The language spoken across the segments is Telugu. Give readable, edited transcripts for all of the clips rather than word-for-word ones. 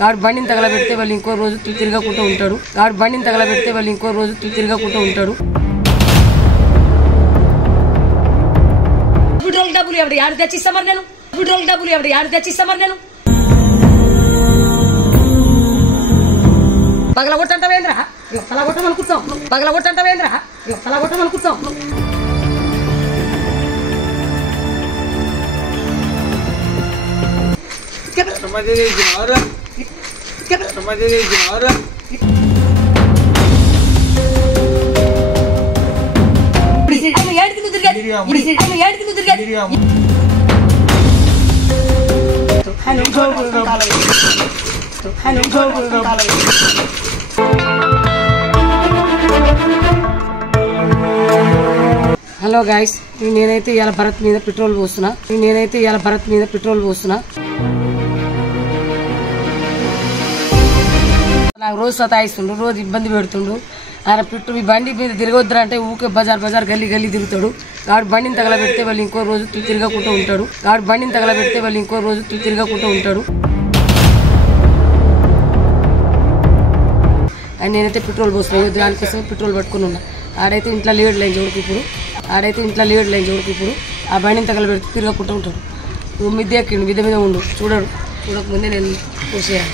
వాడు బండిని తగలబెడితే వాళ్ళు ఇంకో రోజు తిరగకుండా ఉంటాడు. వాడు బండిని తగలబెడితే వాళ్ళు ఇంకో రోజు తిరగకుండా ఉంటాడు. పెట్రోల్ డబ్బులు ఎవరు యాడు తెచ్చిస్తామని నేను పెట్రోల్ డబ్బులు ఎవరు యాడు తెచ్చిస్తామని నేను పగలగొట్టంటావేంద్రా పగలగొట్టమనుకుంటాం పగలగొట్టంటావేంద్రా పగలగొట్టమనుకుంటాం. హలో గాయస్, నేనైతే ఇవాళ భరత్ మీద పెట్రోల్ పోస్తున్నా. నాకు రోజు సతాయిస్తుండు, రోజు ఇబ్బంది పెడుతుండు. ఆయన ఈ బండి మీద తిరగొద్దురంటే ఊకే బజార్ గల్లీ తిరుగుతాడు. వాడు బండిని తగలబెడితే వాళ్ళు ఇంకో రోజు తిరగకుండా ఉంటాడు. అని నేనైతే పెట్రోల్ పోస్తున్నాను. దానికోసం పెట్రోల్ పట్టుకుని ఉన్నా. ఆడైతే ఇంట్లో లేడు లైన్ చూడకు ఇప్పుడు ఆ బండిని తగలబెడితే తిరగకుండా ఉంటాడు. మిద్దె ఎక్కిండు, మిద్దె మీద ఉండు, చూడకముందే నేను పోసేయాలి.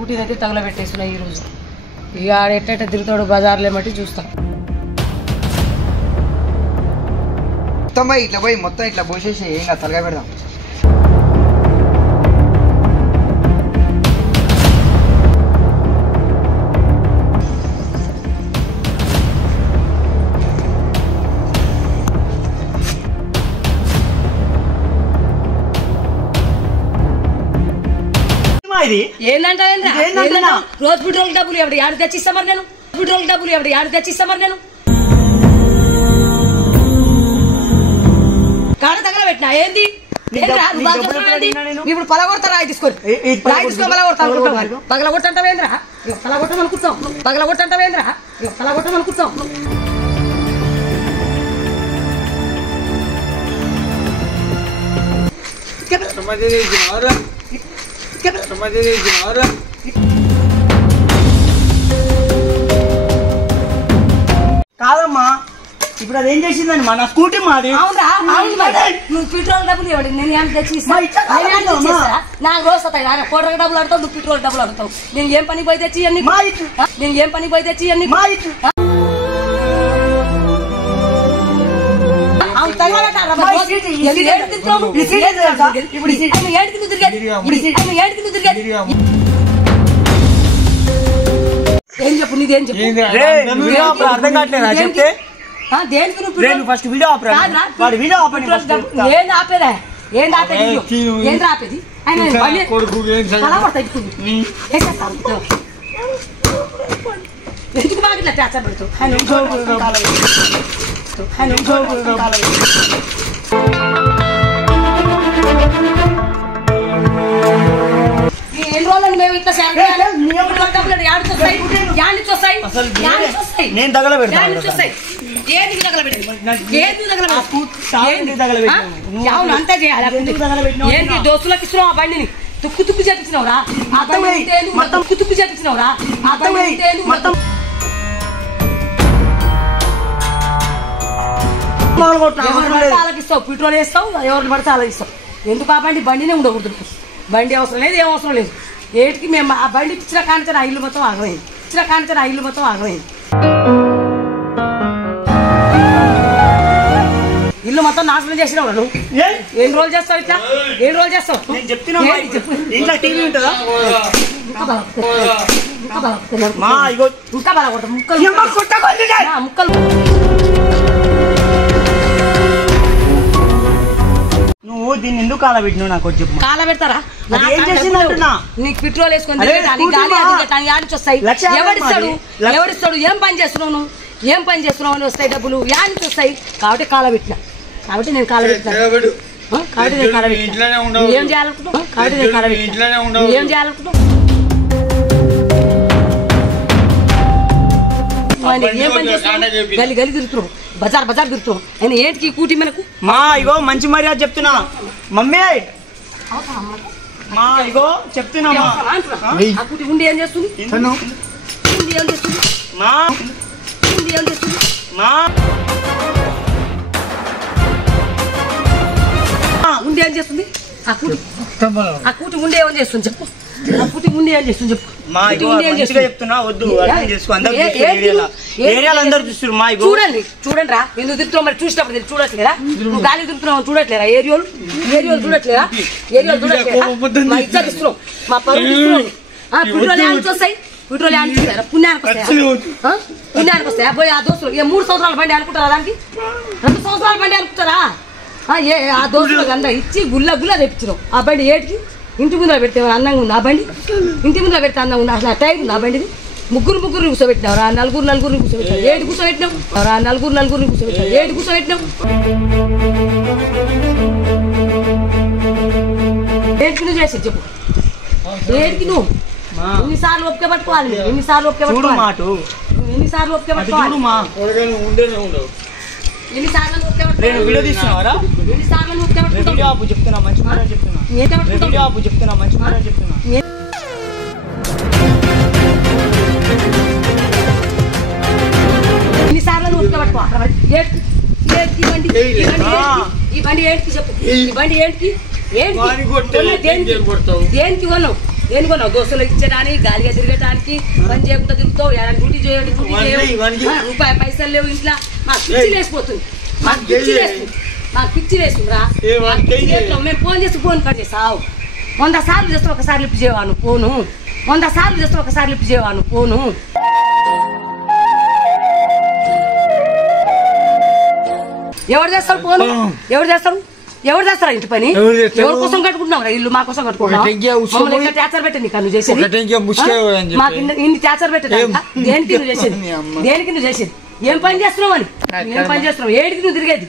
ఊటీనైతే తగలబెట్టేస్తున్నా ఈరోజు. ఇక ఆడ ఎట్ట తిరుగుతాడు బజార్లో మట్టి చూస్తా. మొత్తం ఇట్లా పోసేసి ఏం తలగా పెడదాం. ఏంటంటే రోజు పెట్రోల్ డబ్బులు ఎవరు యాడు తెచ్చిస్తామని నేను కాడ తగలబెట్టినా ఏంది ఇప్పుడు పగలగొడతా రాయి తీసుకొని పగలగొట్టంటావేంద్రా పగలగొట్టమనుకుంటాం. కాదమ్మా, ఇప్పుడు అదేం చేసిందని మా నా స్కూటీ మాది. నువ్వు పెట్రోల్ డబ్బులు ఇవ్వండి, నేను ఏం తెచ్చిస్తా. నాకు రోజు వస్తాయి కోట్ల డబ్బులు అడుగుతావు, నువ్వు పెట్రోల్ డబ్బులు అడుగుతావు. నేను ఏం పని పోయి తెచ్చి అన్ని ఏం చెప్పు, నీదేం చెప్పు. అర్థం కావట్లేదా చెప్తే? దేనికి నువ్వు ఫస్ట్ వీడియో ఆపేదా? ఏంది ఆపేది? ఆయన ఎందుకు బాగా ఇట్లా టార్చర్ పెడతావు? ఎన్ని రోజులు మేము ఇట్లా నేను తగలబెడతా. అంతా చేయాలి. ఏంటి దోస్తులకు ఇస్తున్నావు ఆ బండిని? తుక్కు చేపించినవురా ఆలోచిస్తావు, పెట్రోల్ వేస్తావు, ఎవరిని పడితే ఆలోచిస్తావు. ఎందుకు ఆ బండినే ఉండకూడదు. బండి అవసరం లేదు, ఏం అవసరం లేదు. ఏటికి మేము ఆ బండి ఇచ్చిన కానించిన ఆ ఇల్లు మొత్తం ఆగమైంది. ఇల్లు మొత్తం నాశనం చేసినావు నువ్వు. ఎన్ని రోజులు చేస్తావు ఇట్లా? ఇంట్లో టీవీ ఉంటుందా? ఇంకా బలగొడతా ముక్కలు. నువ్వు దీన్ని ఎందుకు కాలబెట్టినావు నాకు చెప్పు. కాలబెడతారా? నీకు పెట్రోల్ వేసుకొని వస్తాయి. ఎవడిస్తాడు? ఏం పని చేస్తున్నావు అని వస్తాయి డబ్బులు, యాడికి వస్తాయి. కాబట్టి నేను కాలబెట్టినా. ఏం చేయాలనుకుంటున్నావు? గలి తిరుగుతున్నావు, బజార్ తిరుగుతున్నావు. ఆయన ఏంటికి కూటి మనకు? మా ఇగో మంచి మర్యాద చెప్తున్నా. మమ్మీ మా ఇగో చెప్తున్నా మా ఆ కుటి ఉండి ఏం చేస్తుంది ఉండి ఏం చేస్తుంది మా ఉండి ఏం చేస్తుంది మా ఉండి ఏం చేస్తుంది ఆ కూటి ఉండి ఏం చేస్తుంది చెప్పు ఆ కుటి ఉండి ఏం చేస్తుంది చెప్పు మా ఇగో మంచిగా చెప్తున్నా వద్దు అర్థం చేసుకో అందరూ ఏరియాలో అందరూ చూస్తారు మా ఇగో చూడండి రా ఎందుకు తిరుగుతున్నావు మరి చూసినప్పుడు చూడట్లేరా నువ్వు గాలి తిరుగుతున్నావు చూడట్లేరా ఏరియోలు చూడట్లేరా ఏరియోలు చూడట్లేరా మా ఇచ్చారు ఇస్తున్నావు మా పరువు ఇస్తున్నావు పెట్రోల్ యానికి వస్తాయి పెట్రోల్ యానికి వస్తాయి పుణ్యానికి వస్తాయా పుణ్యానికి వస్తాయా పోయి ఆ దోస్తులు 3 సంవత్సరాల బండి అనుకుంటారా దానికి 2 సంవత్సరాల బండి అనుకుంటారా ఆ దోస్తులకు అందరూ ఇచ్చి గుల్ల తెప్పించినావు ఆ బండి ఏటికి ఇంటి ముందర పెడితే అందంగా ఉంది ఆ బండి ఇంటి ముందర పెడితే అందంగా ఉంది అసలు టైం ఉంది ఆ బండిది ముగ్గురు కూర్చోబెట్టినావు నలుగురు కూర్చోబెట్టినావు ఏడు కూర్చోబెట్టినావు నలుగురు కూర్చోబెట్టినావు ఏడు కూర్చోబెట్టినావు ఏడికి నువ్వు చేసి చెప్పు ఏడికి నువ్వు ఎన్నిసార్లు ఒప్పుకే పట్టుకోవాలి ఎన్నిసార్లు ఒప్పుకే పట్టుకోవాలి ఎన్నిసార్లు ఒప్పుకే పట్టుకోవాలి ఎన్నిసార్లు ఒప్పుకే పట్టుకోవాలి వీడియో తీస్తున్నావరా ఎన్నిసార్లు ఒప్పుకే పట్టుకుంటావు చెప్తున్నా మంచి మాట చెప్తున్నా మంచి మాట చెప్తున్నా ఎన్నిసార్లు ఒప్పుకే పట్టుకోవాలి ఈ బండి ఏంటికి చెప్పు ఈ బండి ఏంటికి దేనికి కొన్నావు దేనికి కొన్నావు దోస్తులు ఇచ్చడానికి గాలిగా తిరగటానికి పని చేయకుండా తిరుగుతావు డ్యూటీ చేయండి రూపాయి పైసలు లేవు ఇంట్లో మాకు పిచ్చి లేసిపోతుంది మాకు పిచ్చి లేస్తుందిరా మేము ఫోన్ చేసి ఫోన్ కట్ చేస్తావు 100 సార్లు చేస్తే ఒకసారి లిఫ్ట్ చేయవాను ఫోను 100 సార్లు చేస్తే ఒకసారి లిఫ్ట్ చేయవాను ఫోను ఎవరు చేస్తారు ఫోను ఎవరు చేస్తారా ఇంటి పని ఎవరి కోసం కట్టుకుంటున్నావు ఇల్లు మా కోసం కట్టుకుంటున్నావు ట్యాచర్ పెట్టండి నువ్వు చేసేది మాకు ఇన్ని ట్యాచర్ పెట్టండి దేనికి నువ్వు చేసేది ఏం పని చేస్తున్నావు అని ఏం పని చేస్తున్నావు ఏడికి నువ్వు తిరిగేది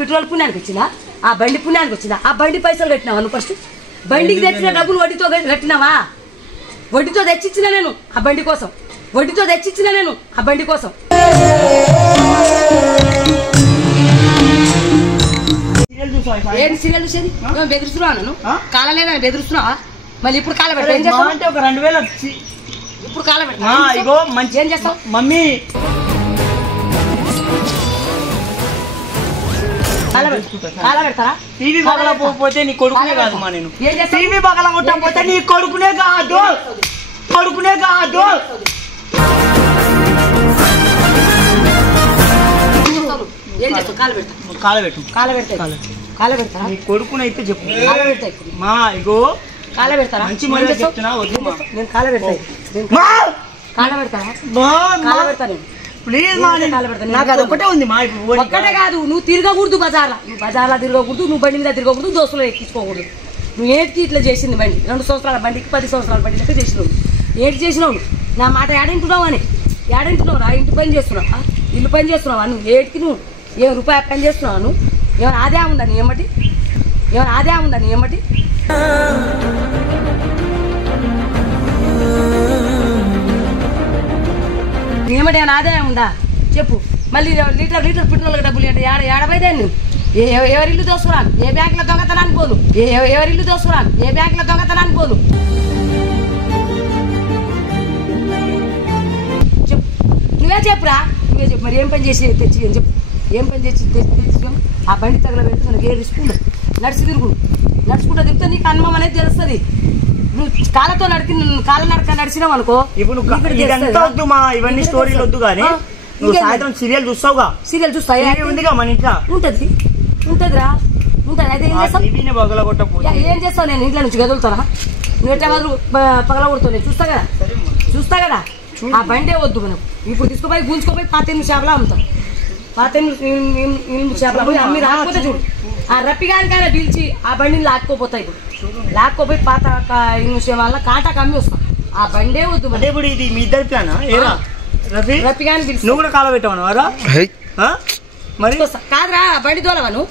పెట్రోల్ పుణ్యానికి వచ్చిందా ఆ బండి పుణ్యానికి వచ్చిందా ఆ బండి పైసలు కట్టినావా నువ్వు ఫస్ట్ బండికి తెచ్చిన డబ్బులు వడ్డీతో కట్టినావా వడ్డీతో తెచ్చిచ్చిన నేను ఆ బండి కోసం ఏం సీరియల్ చూసేది బెదిరిస్తున్నావా నన్ను కాల లేదా బెదిరిస్తున్నావా మళ్ళీ ఇప్పుడు కాల పెడతా ఏం చేస్తావు అంటే ఒక 2000 ఇప్పుడు కాల పెడతా ఏం చేస్తావు మమ్మీ కాల పెడతారా టీవీ పగలపోతే నీ కొడుకునే కాదు మా నేను టీవీ పగల కొట్టకపోతే నీ కొడుకునే కాదు ఏం చేస్తావు కాల పెడతారా నీ కొడుకునైతే చెప్పు ఇప్పుడు మా ఇగో కాల పెడతారా మంచి మాట చెప్తున్నా వద్దు నేను కాల పెడతాను ప్లీజ్ నాకు అది ఒకటే ఉంది మా ఒక్కటే కాదు నువ్వు తిరగకూడదు బజార్లో తిరగకూడదు నువ్వు బండి మీద తిరగకూడదు దోస్తులు ఎక్కించుకోకూడదు నువ్వు ఏంటికి ఇట్లా చేసింది బండి 2 సంవత్సరాల బండికి 10 సంవత్సరాల బండి లెక్క చేసినావు ఏంటి చేసినావు నా మాట ఏడంటున్నావు అని రా ఇంటి పని చేస్తున్నావా ఇల్లు పని చేస్తున్నావా నువ్వు ఏటికి నువ్వు ఏం రూపాయి పని చేస్తున్నావా నువ్వు ఏమైనా ఆదాయం ఉందా నీ ఏమటి ఏమైనా ఆదాయం ఉందా చెప్పు మళ్ళీ లీటర్ పెట్రోల్ డబ్బులు అంటే ఏడబైదే నువ్వు ఎవరిల్లు దోసుకురాను ఏ బ్యాంకులో దొంగతనానికి పోదు చెప్పు నువ్వే చెప్పు మరి ఏం పని చేసి తెచ్చి అని చెప్పు ఏం పని చేసి తెచ్చుకొని ఆ బండి తగలబెట్టి మనకి ఏ రిస్క్ ఉండదు నడుచుకుంటూ తిరిగితే నీకు అనుభవం అనేది తెలుస్తుంది నువ్వు కాళ్ళతో కాళ్ళ నడిచినావు అనుకో ఇప్పుడు ఇవన్నీ స్టోరీలు వద్దు కానీ నువ్వు సాయంత్రం సీరియల్ చూస్తావుగా ఉందిగా మన ఇంట్లో ఉంటదిరా అయితే ఏం చేస్తావు నేను ఇంట్లో నుంచి గదులుతానా నువ్వు ఎట్లా పగలగొడతావు నేను చూస్తా కదా ఆ బండే వద్దు మనం ఇప్పుడు గుంజుకోపోయి 5 షాపులో అమ్ముతాం 5 షాపులో పోయి అమ్మి రాకపోతే చూడు ఆ రప్పిగానికైనా పిలిచి ఆ బండిని లాక్కోపోతాయి లాక్కోపోయి పాత వాళ్ళ కాటాకు అమ్మి వస్తాం ఆ బండే వద్దు ఇప్పుడు ఇది మీ ఇద్దరి ప్లానా రప్పిగాని పిలిచి నువ్వు కూడా కాల పెట్టావు మరి కాదురా బండి దోలవా నువ్వు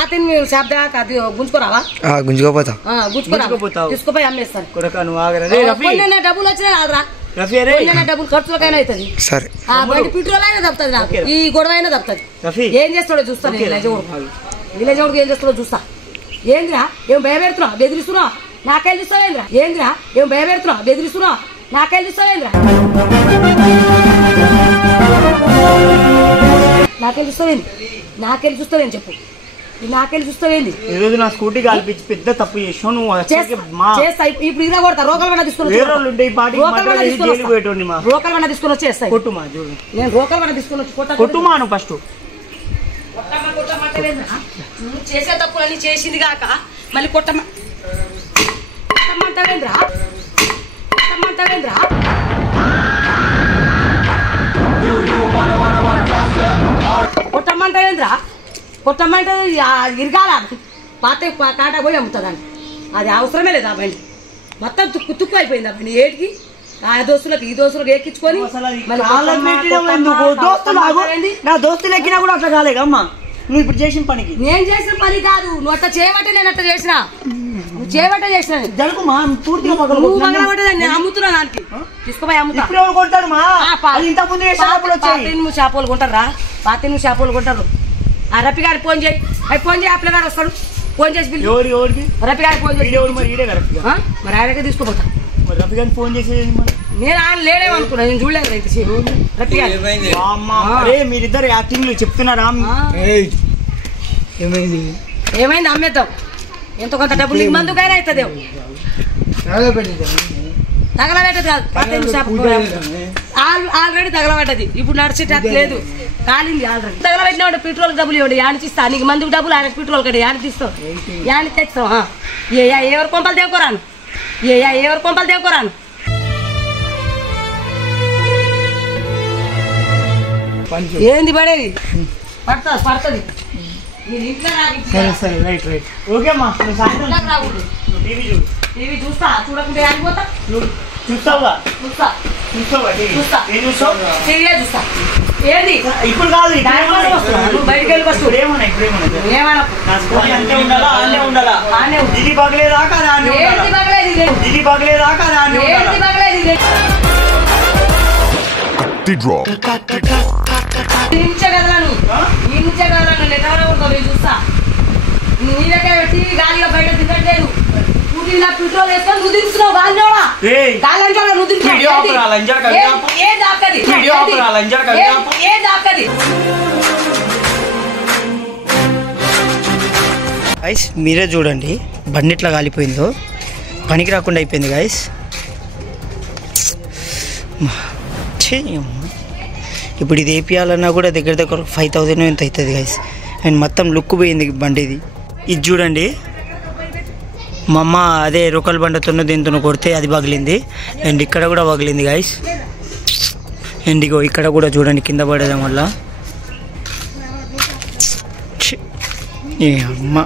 5 షాప్ దాకా అది గుంజుకోరావా తీసుకుపోయి అమ్మేస్తాను డబ్బులు వచ్చినా రాదురా డబ్బులు ఖర్చులకైనా అవుతుంది ఆ బండి పెట్రోల్ అయినా తప్పుతుంది నాకు ఈ గొడవ అయినా తప్పుతుంది ఏం చేస్తాడో చూస్తాను విలేజ్ ఏం చేస్తాడో చూస్తా ఏందిరా ఏం భయపెడుతున్నావు నాకెళ్ళి చూస్తావేంద్రా ఏంద్రా ఏం భయపెడుతున్నావు బెదిరిస్తున్నావు నాకెళ్ళి చూస్తావేంద్రా నాకెళ్ళి చూస్తావేంది చెప్పు నాకెళ్ళి చూస్తావేంది ఈ రోజు నా స్కూటీ కాల్పించి పెద్ద తప్పు చేసావు నువ్వు ఇప్పుడు ఇదే కొడతా రోకల్ వన్న తీసుకొని రోకల్ వన్న తీసుకొని వచ్చేస్తాయి కొట్టుమా చూడు నేను రోకల్ వన్న తీసుకొని వచ్చి కొట్టుమా నువ్వు ఫస్ట్ నువ్వు చేసే తప్పులన్నీ చేసింది కాక మళ్ళీ కొట్టమంటావేంద్రా కొట్టమంటే ఇరగాల పాత కాట పోయి అమ్ముతుందని అది అవసరమే లేదు ఆ బండి మొత్తం తుక్కు అయిపోయింది ఆ బండి ఏటికి ఆ దోస్తులకు ఈ దోస్తులకు ఎక్కించుకొని నా దోస్తులు ఎక్కినా కూడా అట్లా కాలేదమ్మా నువ్వు ఇప్పుడు చేసిన పనికి నేను చేసిన పని కాదు నువ్వు అట్లా చేయబట్టే నేను అట్లా చేసిన నువ్వు చేయబట్టే చేసిన జరుగుమా పూర్తిగా నువ్వు పగలబట్టే నేను అమ్ముతున్నా దానికి తీసుకుపోయి అమ్ముతా చేపలు కొంటారా నువ్వు చేపలు కొంటారు ఆ రప్పి గారికి ఫోన్ చేయి ఫోన్ చేయి అప్లై గారు వస్తాడు ఫోన్ చేసి రప్పి గారికి ఫోన్ చేసి మరి ఆయనకే తీసుకోపోతా రఫీ గారిని ఫోన్ చేసి నేను ఆయన లేడేమనుకున్నా నేను చూడలేదు అయితే రప్పి గారు మీరిద్దరు యాక్టింగ్ చెప్తున్నారా ఏమైంది అమ్మేద్దాం ఎంత కొంత డబ్బులు నీకు మందుకైనా అవుతుంది తగలబెట్టదు కాదు ఆల్రెడీ తగలబడ్డది ఇప్పుడు నడిచేటట్టు లేదు కాలింది ఆల్రెడీ తగలబెట్టినా పెట్రోల్ డబ్బులు ఇవ్వండి యానిచ్చిస్తా నీకు మందుకు డబ్బులు ఆయన పెట్రోల్ కట్టే యానిస్తావు యాని తెస్తావు ఎవరు కొంపలు దేవకోరాను ఎవరు కొంపలు దేవకోరాను ఏంది పడేది పడుతుంది టీవీ చూస్తా చూడకుంటే ఆగిపోతా చూస్తావుగా ఏంది ఇప్పుడు కాదు బయటకు వెళ్ళి వస్తు చూస్తా నీ దగ్గర టీవీ గాలిలో బయట దిగట్లేదు పెట్రోల్ వేసుకొని నువ్వు దిగుతున్నావు గాలిలోడా నువ్వు గైస్ మీరే చూడండి బండి ఎట్లా కాలిపోయిందో పనికి రాకుండా అయిపోయింది గైస్ ఇప్పుడు ఇది వేపియాలన్నా కూడా దగ్గర 5,000 ఎంత అవుతుంది గైస్ అండ్ మొత్తం లుక్ పోయింది బండిది ఇది చూడండి మా అమ్మ అదే రోకల్ బండతో దీంతో కొడితే అది పగిలింది అండ్ ఇక్కడ కూడా పగిలింది గైస్ అండ్ ఇగో ఇక్కడ కూడా చూడండి కింద పడేదాం వల్ల అమ్మ